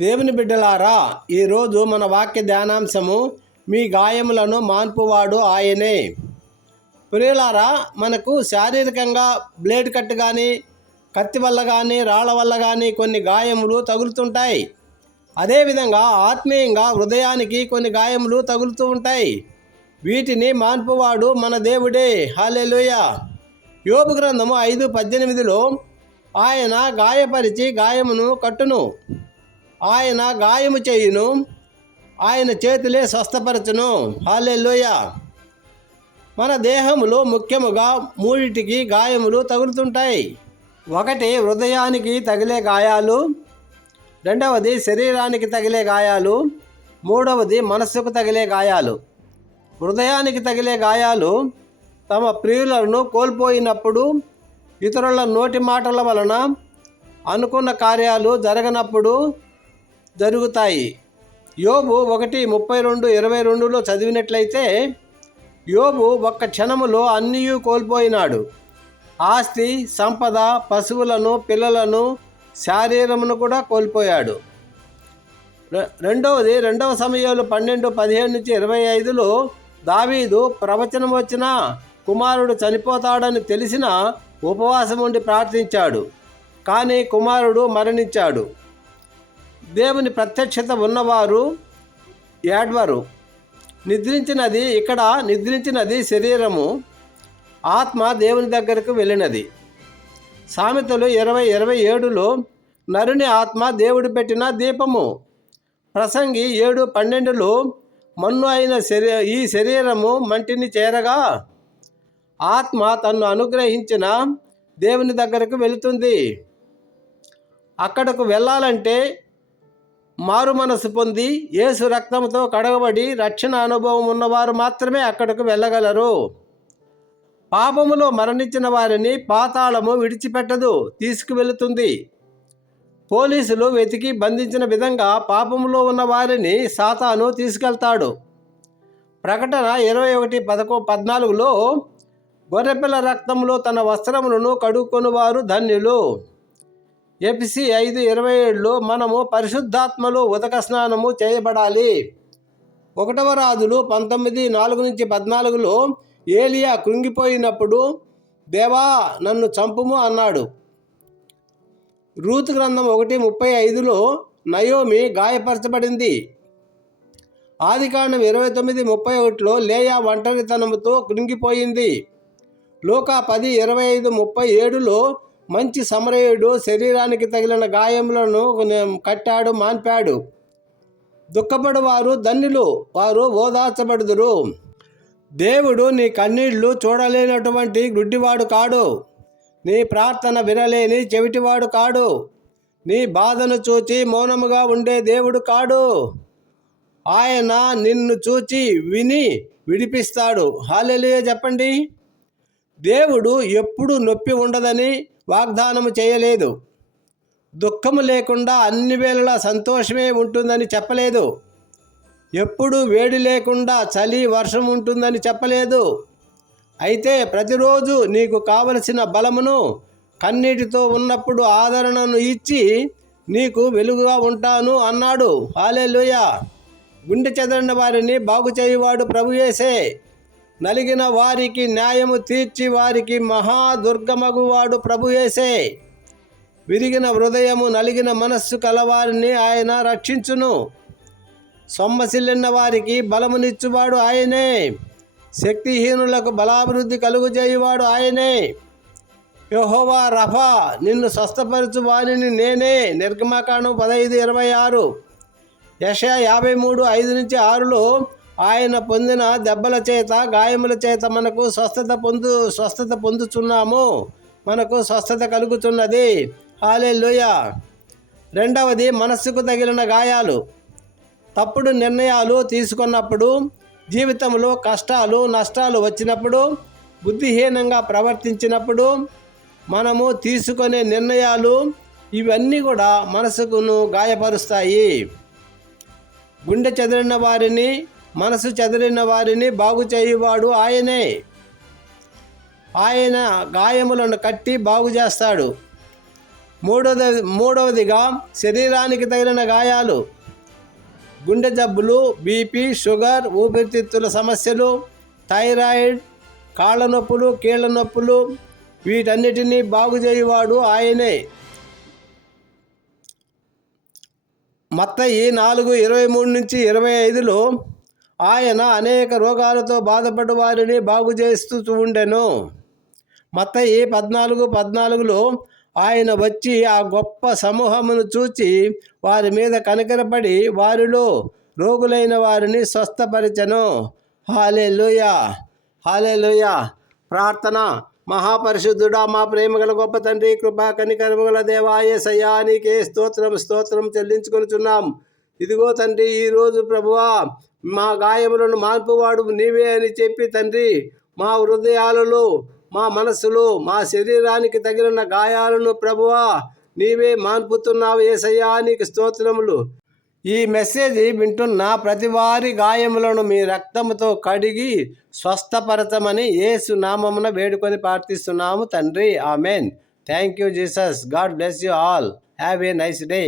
దేవుని బిడ్డలారా, ఈరోజు మన వాక్య ధ్యానాంశము మీ గాయములను మాన్పువాడు ఆయనే. ప్రియులారా, మనకు శారీరకంగా బ్లేడ్ కట్ కానీ, కత్తి వల్ల కానీ, రాళ్ల వల్ల కానీ కొన్ని గాయములు తగులుతుంటాయి. అదేవిధంగా ఆత్మీయంగా హృదయానికి కొన్ని గాయములు తగులుతూ ఉంటాయి. వీటిని మాన్పువాడు మన దేవుడే. హల్లెలూయా. యోబు గ్రంథము 5:18లో ఆయన గాయపరిచి గాయమును కట్టును, ఆయన గాయము చేయును, ఆయన చేతులే స్వస్థపరచును. హల్లెలూయా. మన దేహములో ముఖ్యముగా మూడిటికి గాయములు తగులుతుంటాయి. ఒకటి హృదయానికి తగిలే గాయాలు, రెండవది శరీరానికి తగిలే గాయాలు, మూడవది మనస్సుకు తగిలే గాయాలు. హృదయానికి తగిలే గాయాలు తమ ప్రియులను కోల్పోయినప్పుడు, ఇతరుల నోటి మాటల వలన అనుకున్న కార్యాలు జరగనప్పుడు జరుగుతాయి. యోబు 1:32-22లో చదివినట్లయితే, యోబు ఒక్క క్షణములో అన్నీ కోల్పోయినాడు. ఆస్తి, సంపద, పశువులను, పిల్లలను, శారీరమును కూడా కోల్పోయాడు. రెండవ సమూయేలు 12:17-25లో దావీదు ప్రవచనం వచ్చిన కుమారుడు చనిపోతాడని తెలిసిన ఉపవాసం ఉండి ప్రార్థించాడు. కానీ కుమారుడు మరణించాడు. దేవుని ప్రత్యక్షత ఉన్నవారు ఏడ్వరు. నిద్రించినది శరీరము, ఆత్మ దేవుని దగ్గరకు వెళ్ళినది. సామెతలు 20:27లో నరుని ఆత్మ దేవుడు పెట్టిన దీపము. ప్రసంగి 7:12లో మన్ను అయిన ఈ శరీరము మంటిని చేరగా ఆత్మ తన్ను అనుగ్రహించిన దేవుని దగ్గరకు వెళుతుంది. అక్కడకు వెళ్ళాలంటే మారు మనసు పొంది యేసు రక్తంతో కడగబడి రక్షణ అనుభవం ఉన్నవారు మాత్రమే అక్కడకు వెళ్ళగలరు. పాపములో మరణించిన వారిని పాతాళము విడిచిపెట్టదు, తీసుకువెళుతుంది. పోలీసులు వెతికి బంధించిన విధంగా పాపములో ఉన్న వారిని సాతాను తీసుకెళ్తాడు. ప్రకటన 21:14లో గొర్రెపిల్ల రక్తంలో తన వస్త్రములను కడుక్కొనువారు ధన్యులు. ఎఫెసీ 5:27లో మనము పరిశుద్ధాత్మలో ఉదక స్నానము చేయబడాలి. 1 రాజులు 19:4-14లో ఏలియా కృంగిపోయినప్పుడు, దేవా నన్ను చంపుము అన్నాడు. రూతు గ్రంథం 1:35లో నయోమి గాయపరచబడింది. ఆదికాండం 29:31లో లేయా ఒంటరితనముతో కృంగిపోయింది. లూకా 10:25-37లో మంచి సమరయుడు శరీరానికి తగిలిన గాయములను కట్టాడు, మాన్పాడు. దుఃఖపడు వారు ధన్యులు, వారు ఓదార్చబడుదురు. దేవుడు నీ కన్నీళ్లు చూడలేనటువంటి గుడ్డివాడు కాడు, నీ ప్రార్థన వినలేని చెవిటివాడు కాడు, నీ బాధను చూచి మౌనముగా ఉండే దేవుడు కాడు. ఆయన నిన్ను చూచి విని విడిపిస్తాడు. హల్లెలూయా చెప్పండి. దేవుడు ఎప్పుడు నొప్పి ఉండదని వాగ్దానము చేయలేదు. దుఃఖము లేకుండా అన్ని వేళలా సంతోషమే ఉంటుందని చెప్పలేదు. ఎప్పుడు వేడి లేకుండా చలి, వర్షం ఉంటుందని చెప్పలేదు. అయితే ప్రతిరోజు నీకు కావలసిన బలమును, కన్నీటితో ఉన్నప్పుడు ఆదరణను ఇచ్చి నీకు వెలుగుగా ఉంటాను అన్నాడు. హల్లెలూయా. గుండె చెదరిన వారిని బాగు చేయువాడు ప్రభుయేసే. నలిగిన వారికి న్యాయము తీర్చి వారికి మహాదుర్గమగువాడు ప్రభుయేసే. విరిగిన హృదయము, నలిగిన మనస్సు కలవారిని ఆయన రక్షించును. సొమ్మసిల్లిన వారికి బలమునిచ్చువాడు ఆయనే. శక్తిహీనులకు బలాభివృద్ధి కలుగుచేయువాడు ఆయనే. యెహోవా రఫా, నిన్ను స్వస్థపరచు వానిని నేనే. నిర్గమకాండం 15:26. యెషయా 53:5-6లో ఆయన పొందిన దెబ్బల చేత, గాయముల చేత మనకు స్వస్థత పొందుచున్నాము, మనకు స్వస్థత కలుగుతున్నది. హల్లెలూయా. రెండవది మనస్సుకు తగిలిన గాయాలు. తప్పుడు నిర్ణయాలు తీసుకున్నప్పుడు, జీవితంలో కష్టాలు, నష్టాలు వచ్చినప్పుడు, బుద్ధిహీనంగా ప్రవర్తించినప్పుడు మనము తీసుకునే నిర్ణయాలు ఇవన్నీ కూడా మనసుకును గాయపరుస్తాయి. గుండె చెదిరిన వారిని, మనసు చెదిరిన వారిని బాగు చేయువాడు ఆయనే. ఆయన గాయములను కట్టి బాగు చేస్తాడు. మూడవదిగా శరీరానికి తగిలిన గాయాలు. గుండె జబ్బులు, బీపీ, షుగర్, ఊపిరితిత్తుల సమస్యలు, థైరాయిడ్, కాళ్ళ నొప్పులు, కీళ్ళ నొప్పులు, వీటన్నిటినీ బాగు చేయువాడు ఆయనే. మత్తయి 4:23-25లో ఆయన అనేక రోగాలతో బాధపడ్డ వారిని బాగు చేస్తూ ఉండెను. మత్తయి 14:14లో ఆయన వచ్చి ఆ గొప్ప సమూహమును చూచి వారి మీద కనికరపడి వారిలో రోగులైన వారిని స్వస్థపరిచెను. హల్లెలూయా, హల్లెలూయా. ప్రార్థన. మహాపరిశుద్ధుడా, మా ప్రేమగల గొప్ప తండ్రి, కృపా కనికరముగల దేవా, యేసయ్యా నీకే స్తోత్రం చెల్లించుకొనుచున్నాం. ఇదిగో తండ్రి, ఈరోజు ప్రభువా మా గాయములను మాన్పువాడు నీవే అని చెప్పి తండ్రి, మా హృదయాలలో, మా మనస్సులో, మా శరీరానికి తగిలిన గాయాలను ప్రభువా నీవే మాన్పుతున్నావు. యేసయ్యా నీకు స్తోత్రములు. ఈ మెసేజ్ వింటున్న ప్రతి వారి గాయములను మీ రక్తముతో కడిగి స్వస్థపరచమని యేసు నామమున వేడుకొని ప్రార్థిస్తున్నాము తండ్రి. Amen. Thank you Jesus. God bless you all. Have a nice day.